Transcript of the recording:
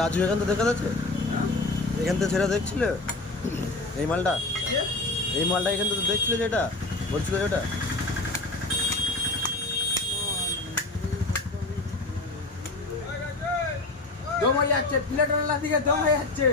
রাজু এখান থেকে দেখা যাচ্ছে, এখান থেকে ছেড়ে দেখছিল এই মালটা, এখান থেকে দেখছিল যেটা বলছিল যেটা দম হয়ে যাচ্ছে, প্লেট দিকে দম হয়ে যাচ্ছে।